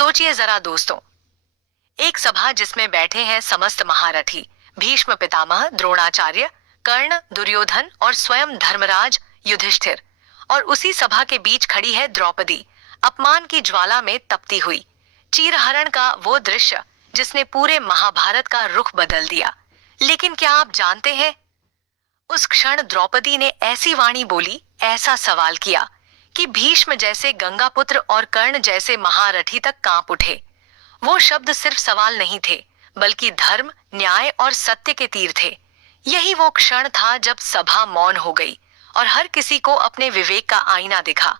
सोचिए जरा दोस्तों, एक सभा जिसमें बैठे हैं समस्त महारथी, भीष्म पितामह, द्रोणाचार्य, कर्ण, दुर्योधन और स्वयं धर्मराज युधिष्ठिर। और उसी सभा के बीच खड़ी है द्रौपदी, अपमान की ज्वाला में तपती हुई। चीरहरण का वो दृश्य जिसने पूरे महाभारत का रुख बदल दिया। लेकिन क्या आप जानते हैं, उस क्षण द्रौपदी ने ऐसी वाणी बोली, ऐसा सवाल किया कि भीष्म जैसे गंगापुत्र और कर्ण जैसे महारथी तक कांप उठे। वो शब्द सिर्फ सवाल नहीं थे, बल्कि धर्म, न्याय और सत्य के तीर थे। यही वो क्षण था जब सभा मौन हो गई और हर किसी को अपने विवेक का आईना दिखा।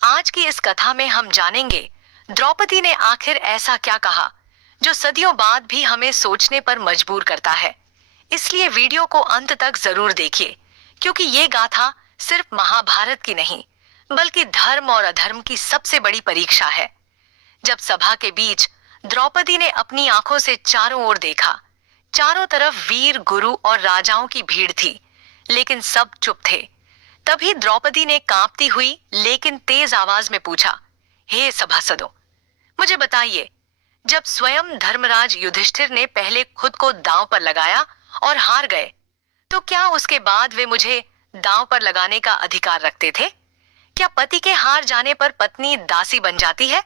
आज की इस कथा में हम जानेंगे द्रौपदी ने आखिर ऐसा क्या कहा जो सदियों बाद भी हमें सोचने पर मजबूर करता है। इसलिए वीडियो को अंत तक जरूर देखिए, क्योंकि ये गाथा सिर्फ महाभारत की नहीं, बल्कि धर्म और अधर्म की सबसे बड़ी परीक्षा है। जब सभा के बीच द्रौपदी ने अपनी आंखों से चारों ओर देखा, चारों तरफ वीर, गुरु और राजाओं की भीड़ थी, लेकिन सब चुप थे। तभी द्रौपदी ने कांपती हुई लेकिन तेज आवाज में पूछा, हे सभासदों, मुझे बताइए, जब स्वयं धर्मराज युधिष्ठिर ने पहले खुद को दांव पर लगाया और हार गए, तो क्या उसके बाद वे मुझे दांव पर लगाने का अधिकार रखते थे? क्या पति के हार जाने पर पत्नी दासी बन जाती है?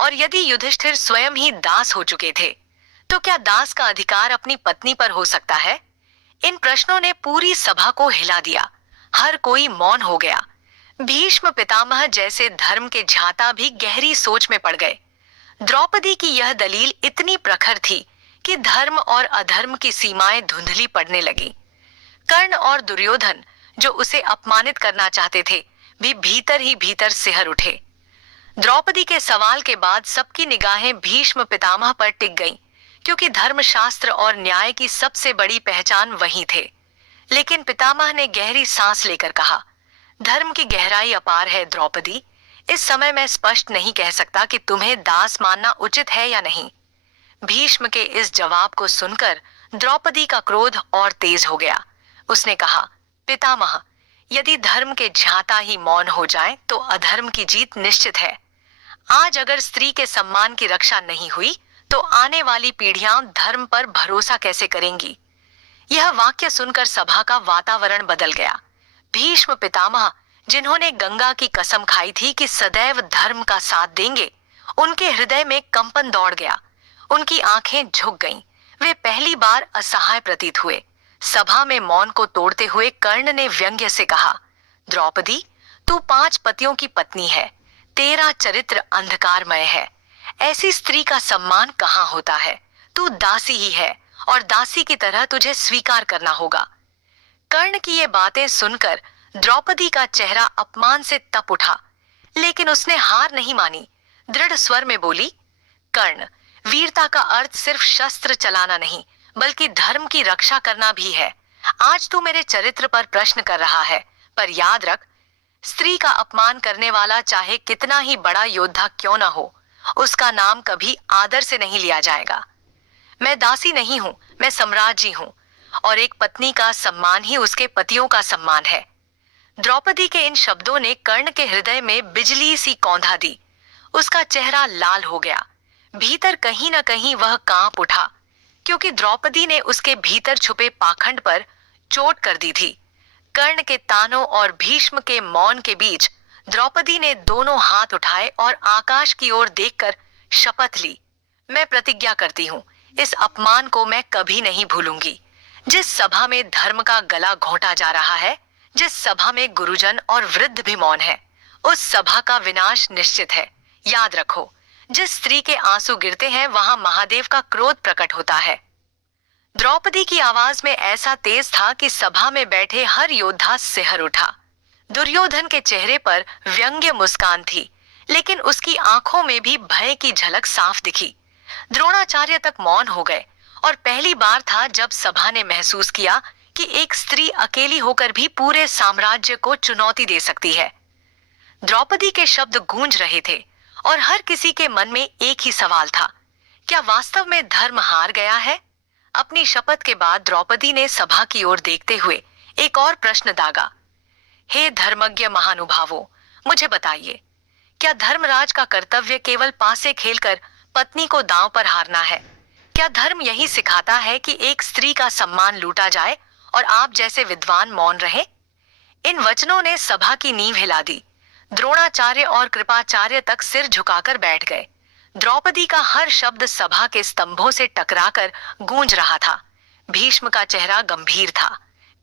और यदि युधिष्ठिर स्वयं ही दास हो चुके थे, तो क्या दास का अधिकार अपनी पत्नी पर हो सकता है? इन प्रश्नों ने पूरी सभा को हिला दिया। हर कोई मौन हो गया। भीष्म पितामह जैसे धर्म के झाता भी गहरी सोच में पड़ गए। द्रौपदी की यह दलील इतनी प्रखर थी कि धर्म और अधर्म की सीमाएं धुंधली पड़ने लगी। कर्ण और दुर्योधन, जो उसे अपमानित करना चाहते थे, भी भीतर ही भीतर सिहर उठे। द्रौपदी के सवाल के बाद सबकी निगाहें भीष्म पितामह पर टिक गईं, क्योंकि धर्मशास्त्र और न्याय की सबसे बड़ी पहचान वही थे। लेकिन पितामह ने गहरी सांस लेकर कहा, धर्म की गहराई अपार है द्रौपदी। इस समय मैं स्पष्ट नहीं कह सकता कि तुम्हें दास मानना उचित है या नहीं। भीष्म के इस जवाब को सुनकर द्रौपदी का क्रोध और तेज हो गया। उसने कहा, पितामह, यदि धर्म के झाता ही मौन हो जाएं, तो अधर्म की जीत निश्चित है। आज अगर स्त्री के सम्मान की रक्षा नहीं हुई, तो आने वाली पीढ़ियां धर्म पर भरोसा कैसे करेंगी? यह वाक्य सुनकर सभा का वातावरण बदल गया। भीष्म पितामह, जिन्होंने गंगा की कसम खाई थी कि सदैव धर्म का साथ देंगे, उनके हृदय में कंपन दौड़ गया। उनकी आंखें झुक गईं। वे पहली बार असहाय प्रतीत हुए। सभा में मौन को तोड़ते हुए कर्ण ने व्यंग्य से कहा, द्रौपदी, तू 5 पतियों की पत्नी है, तेरा चरित्र अंधकारमय है। ऐसी स्त्री का सम्मान कहाँ होता है? तू दासी ही है और दासी की तरह तुझे स्वीकार करना होगा। कर्ण की ये बातें सुनकर द्रौपदी का चेहरा अपमान से तप उठा, लेकिन उसने हार नहीं मानी। दृढ़ स्वर में बोली, कर्ण, वीरता का अर्थ सिर्फ शस्त्र चलाना नहीं, बल्कि धर्म की रक्षा करना भी है। आज तू मेरे चरित्र पर प्रश्न कर रहा है, पर याद रख, स्त्री का अपमान करने वाला चाहे कितना ही बड़ा योद्धा क्यों न हो, उसका नाम कभी आदर से नहीं लिया जाएगा। मैं दासी नहीं हूं, मैं सम्राज्ञी हूं, और एक पत्नी का सम्मान ही उसके पतियों का सम्मान है। द्रौपदी के इन शब्दों ने कर्ण के हृदय में बिजली सी कौंधा दी। उसका चेहरा लाल हो गया। भीतर कहीं न कहीं वह कांप उठा, क्योंकि द्रौपदी ने उसके भीतर छुपे पाखंड पर चोट कर दी थी। कर्ण के तानों और भीष्म के मौन के बीच द्रौपदी ने दोनों हाथ उठाए और आकाश की ओर देखकर शपथ ली, मैं प्रतिज्ञा करती हूँ, इस अपमान को मैं कभी नहीं भूलूंगी। जिस सभा में धर्म का गला घोंटा जा रहा है, जिस सभा में गुरुजन और वृद्ध भी मौन है, उस सभा का विनाश निश्चित है। याद रखो, जिस स्त्री के आंसू गिरते हैं, वहां महादेव का क्रोध प्रकट होता है। द्रौपदी की आवाज में ऐसा तेज था कि सभा में बैठे हर योद्धा सिहर उठा। दुर्योधन के चेहरे पर व्यंग्य मुस्कान थी, लेकिन उसकी आंखों में भी भय की झलक साफ दिखी। द्रोणाचार्य तक मौन हो गए, और पहली बार था जब सभा ने महसूस किया कि एक स्त्री अकेली होकर भी पूरे साम्राज्य को चुनौती दे सकती है। द्रौपदी के शब्द गूंज रहे थे, और हर किसी के मन में एक ही सवाल था, क्या वास्तव में धर्म हार गया है? अपनी शपथ के बाद द्रौपदी ने सभा की ओर देखते हुए एक और प्रश्न दागा, हे धर्मज्ञ महानुभावों, मुझे बताइए, क्या धर्मराज का कर्तव्य केवल पासे खेलकर पत्नी को दांव पर हारना है। क्या धर्म यही सिखाता है कि एक स्त्री का सम्मान लूटा जाए और आप जैसे विद्वान मौन रहे? इन वचनों ने सभा की नींव हिला दी। द्रोणाचार्य और कृपाचार्य तक सिर झुकाकर बैठ गए। द्रौपदी का हर शब्द सभा के स्तंभों से टकराकर गूंज रहा था। भीष्म का चेहरा गंभीर था।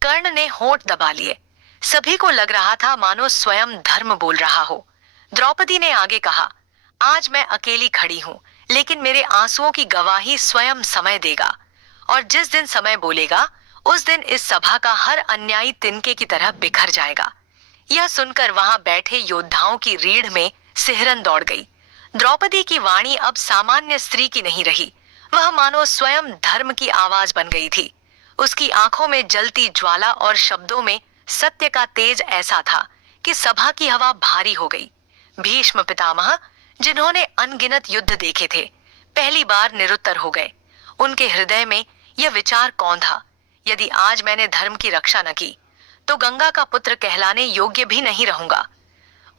कर्ण ने होंठ दबा लिए। सभी को लग रहा था मानो स्वयं धर्म बोल रहा हो। द्रौपदी ने आगे कहा, आज मैं अकेली खड़ी हूं, लेकिन मेरे आंसुओं की गवाही स्वयं समय देगा। और जिस दिन समय बोलेगा, उस दिन इस सभा का हर अन्यायी तिनके की तरह बिखर जाएगा। यह सुनकर वहां बैठे योद्धाओं की रीढ़ में सिहरन दौड़ गई। द्रौपदी की वाणी अब सामान्य स्त्री की नहीं रही, वह मानो स्वयं धर्म की आवाज बन गई थी। उसकी आंखों में जलती ज्वाला और शब्दों में सत्य का तेज ऐसा था कि सभा की हवा भारी हो गई। भीष्म पितामह, जिन्होंने अनगिनत युद्ध देखे थे, पहली बार निरुत्तर हो गए। उनके हृदय में यह विचार कौन था, यदि आज मैंने धर्म की रक्षा न की तो गंगा का पुत्र कहलाने योग्य भी नहीं रहूंगा।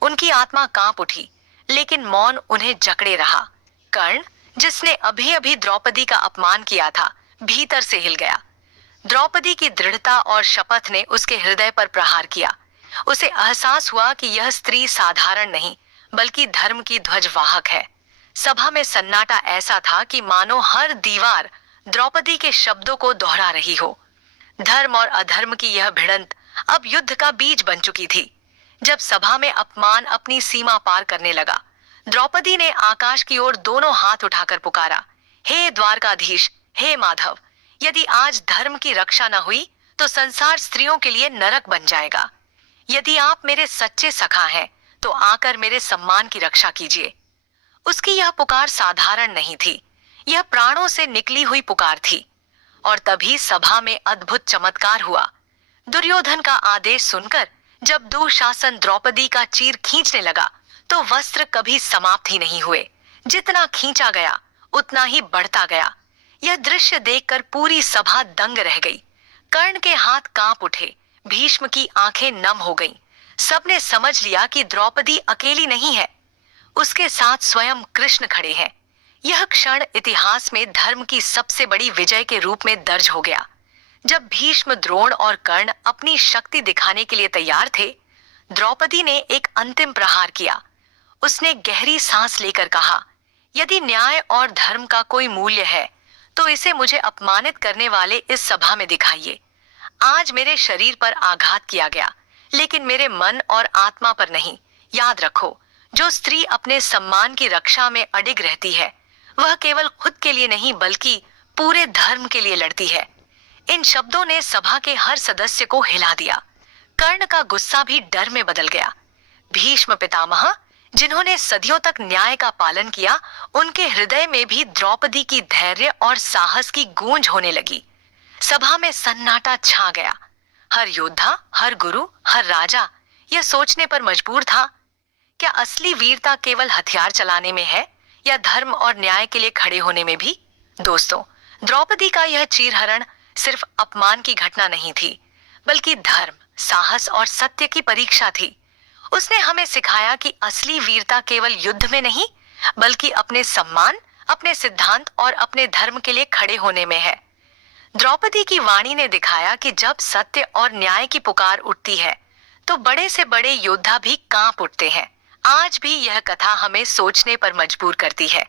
उनकी आत्मा कांप उठी, लेकिन मौन उन्हें जकड़े रहा। कर्ण, जिसने अभी अभी द्रौपदी का अपमान किया था, भीतर से हिल गया। द्रौपदी की दृढ़ता और शपथ ने उसके हृदय पर प्रहार किया। उसे एहसास हुआ कि यह स्त्री साधारण नहीं, बल्कि धर्म की ध्वजवाहक है। सभा में सन्नाटा ऐसा था कि मानो हर दीवार द्रौपदी के शब्दों को दोहरा रही हो। धर्म और अधर्म की यह भिड़ंत अब युद्ध का बीज बन चुकी थी। जब सभा में अपमान अपनी सीमा पार करने लगा, द्रौपदी ने आकाश की ओर दोनों हाथ उठाकर पुकारा, हे द्वारकाधीश, हे माधव, यदि आज धर्म की रक्षा न हुई तो संसार स्त्रियों के लिए नरक बन जाएगा। यदि आप मेरे सच्चे सखा हैं, तो आकर मेरे सम्मान की रक्षा कीजिए। उसकी यह पुकार साधारण नहीं थी, यह प्राणों से निकली हुई पुकार थी। और तभी सभा में अद्भुत चमत्कार हुआ। दुर्योधन का आदेश सुनकर जब दुशासन द्रौपदी का चीर खींचने लगा, तो वस्त्र कभी समाप्त ही नहीं हुए। जितना खींचा गया, उतना ही बढ़ता गया। यह दृश्य देखकर पूरी सभा दंग रह गई। कर्ण के हाथ कांप उठे, भीष्म की आंखें नम हो गईं। सबने समझ लिया कि द्रौपदी अकेली नहीं है, उसके साथ स्वयं कृष्ण खड़े हैं। यह क्षण इतिहास में धर्म की सबसे बड़ी विजय के रूप में दर्ज हो गया। जब भीष्म, द्रोण और कर्ण अपनी शक्ति दिखाने के लिए तैयार थे, द्रौपदी ने एक अंतिम प्रहार किया। उसने गहरी सांस लेकर कहा, यदि न्याय और धर्म का कोई मूल्य है, तो इसे मुझे अपमानित करने वाले इस सभा में दिखाइए। आज मेरे शरीर पर आघात किया गया, लेकिन मेरे मन और आत्मा पर नहीं। याद रखो, जो स्त्री अपने सम्मान की रक्षा में अडिग रहती है, वह केवल खुद के लिए नहीं, बल्कि पूरे धर्म के लिए लड़ती है। इन शब्दों ने सभा के हर सदस्य को हिला दिया। कर्ण का गुस्सा भी डर में बदल गया। भीष्म पितामह, जिन्होंने सदियों तक न्याय का पालन किया, उनके हृदय में भी द्रौपदी की धैर्य और साहस की गूंज होने लगी। सभा में सन्नाटा छा गया। हर योद्धा, हर गुरु, हर राजा यह सोचने पर मजबूर था, क्या असली वीरता केवल हथियार चलाने में है, या धर्म और न्याय के लिए खड़े होने में भी? दोस्तों, द्रौपदी का यह चीरहरण सिर्फ अपमान की घटना नहीं थी, बल्कि धर्म, साहस और सत्य की परीक्षा थी। उसने हमें सिखाया कि असली वीरता केवल युद्ध में नहीं, बल्कि अपने सम्मान, अपने सिद्धांत और अपने धर्म के लिए खड़े होने में है। द्रौपदी की वाणी ने दिखाया कि जब सत्य और न्याय की पुकार उठती है, तो बड़े से बड़े योद्धा भी कांप उठते हैं। आज भी यह कथा हमें सोचने पर मजबूर करती है।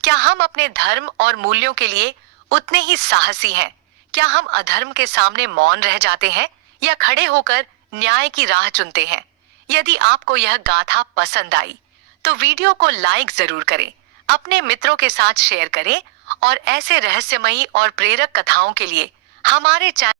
क्या हम अपने धर्म और मूल्यों के लिए उतने ही साहसी हैं? क्या हम अधर्म के सामने मौन रह जाते हैं, या खड़े होकर न्याय की राह चुनते हैं? यदि आपको यह गाथा पसंद आई, तो वीडियो को लाइक जरूर करें, अपने मित्रों के साथ शेयर करें और ऐसे रहस्यमयी और प्रेरक कथाओं के लिए हमारे चैनल